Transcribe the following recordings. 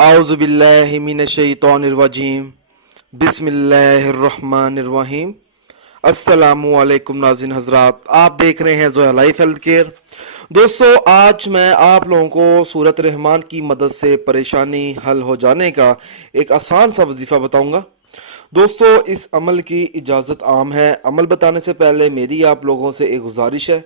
आउज़ु बिल्लाहि मिनश्शैतानिर्रजीम बिस्मिल्लाहिर्रहमानिर्रहीम। अस्सलामु अलैकुम नाज़रीन हज़रात, आप देख रहे हैं ज़ोया लाइफ हेल्थ केयर। दोस्तों, आज मैं आप लोगों को सूरत रहमान की मदद से परेशानी हल हो जाने का एक आसान सा वजीफ़ा बताऊंगा। दोस्तों, इस अमल की इजाज़त आम है। अमल बताने से पहले मेरी आप लोगों से एक गुजारिश है।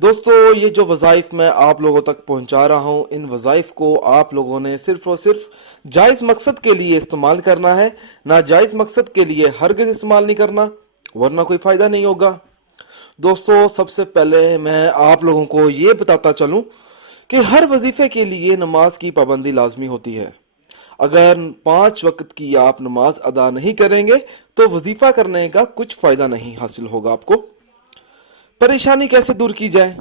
दोस्तों, ये जो वज़ाइफ मैं आप लोगों तक पहुंचा रहा हूं, इन वज़ाइफ को आप लोगों ने सिर्फ़ और सिर्फ जायज़ मकसद के लिए इस्तेमाल करना है। नाजायज़ मकसद के लिए हरगिज़ इस्तेमाल नहीं करना, वरना कोई फ़ायदा नहीं होगा। दोस्तों, सबसे पहले मैं आप लोगों को ये बताता चलूं कि हर वजीफ़े के लिए नमाज की पाबंदी लाजमी होती है। अगर 5 वक्त की आप नमाज अदा नहीं करेंगे तो वजीफ़ा करने का कुछ फ़ायदा नहीं हासिल होगा आपको। परेशानी कैसे दूर की जाए?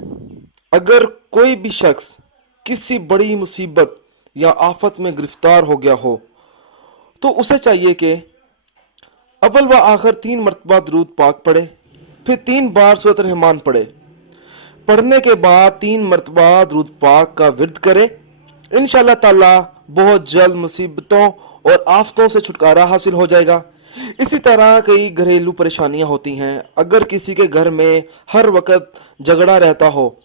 अगर कोई भी शख्स किसी बड़ी मुसीबत या आफत में गिरफ्तार हो गया हो तो उसे चाहिए कि अव्वल व आखिर 3 मरतबा दरूद पाक पढ़े, फिर 3 बार सूरत रहमान पढ़े। पढ़ने के बाद 3 मरतबा दरूद पाक का विर्द करे। इंशाअल्लाह ताला बहुत जल्द मुसीबतों और आफतों से छुटकारा हासिल हो जाएगा। इसी तरह कई घरेलू परेशानियां होती हैं। अगर किसी के घर में हर वक्त झगड़ा रहता हो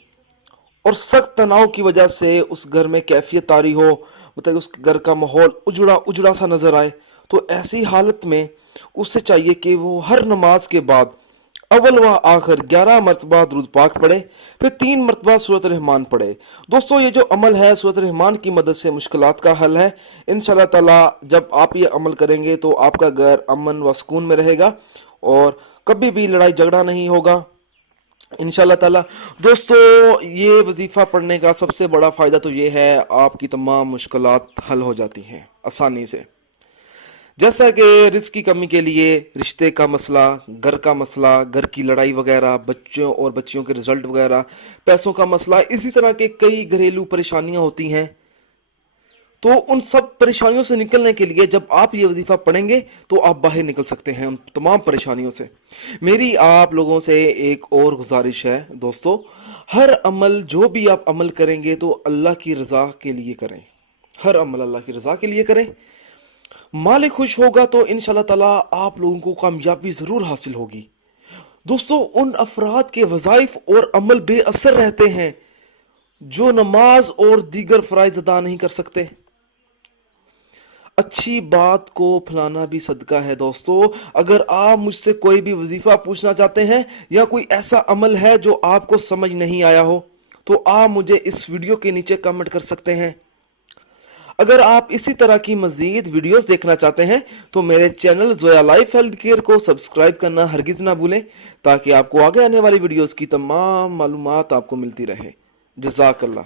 और सख्त तनाव की वजह से उस घर में कैफियत तारी हो, मतलब उस घर का माहौल उजड़ा उजड़ा सा नजर आए, तो ऐसी हालत में उससे चाहिए कि वो हर नमाज के बाद अव्वल व आखिर 11 मरतबा दुरूद पाक पढ़े, फिर 3 मरतबा सूरत रहमान पढ़े। दोस्तों, ये जो अमल है सूरत रहमान की मदद से मुश्किलात का हल है। इंशाअल्लाह ताला जब आप ये अमल करेंगे तो आपका घर अमन व सुकून में रहेगा और कभी भी लड़ाई झगड़ा नहीं होगा इंशाअल्लाह ताला। दोस्तों, ये वजीफ़ा पढ़ने का सबसे बड़ा फ़ायदा तो ये है, आपकी तमाम मुश्किलात हल हो जाती हैं आसानी से। जैसा कि रिस्क की कमी के लिए रिश्ते का मसला, घर का मसला, घर की लड़ाई वगैरह, बच्चों और बच्चियों के रिजल्ट वगैरह, पैसों का मसला, इसी तरह के कई घरेलू परेशानियां होती हैं। तो उन सब परेशानियों से निकलने के लिए जब आप ये वजीफ़ा पढ़ेंगे तो आप बाहर निकल सकते हैं उन तमाम परेशानियों से। मेरी आप लोगों से एक और गुजारिश है दोस्तों, हर अमल जो भी आप अमल करेंगे तो अल्लाह की रज़ा के लिए करें। हर अमल अल्लाह की रज़ा के लिए करें। मालिक खुश होगा तो इंशाल्लाह ताला आप लोगों को कामयाबी ज़रूर हासिल होगी। दोस्तों, उन अफराद के वज़ाइफ और अमल बेअसर रहते हैं जो नमाज और दीगर फ़राइज़ अदा नहीं कर सकते। अच्छी बात को फैलाना भी सदका है। दोस्तों, अगर आप मुझसे कोई भी वजीफा पूछना चाहते हैं या कोई ऐसा अमल है जो आपको समझ नहीं आया हो तो आप मुझे इस वीडियो के नीचे कमेंट कर सकते हैं। अगर आप इसी तरह की मजीद वीडियोस देखना चाहते हैं तो मेरे channel Zoya life health care को सब्सक्राइब करना हरगिज़ ना भूलें, ताकि आपको आगे आने वाली वीडियोस की तमाम मालूमात आपको मिलती रहे। जज़ाकल्लाह।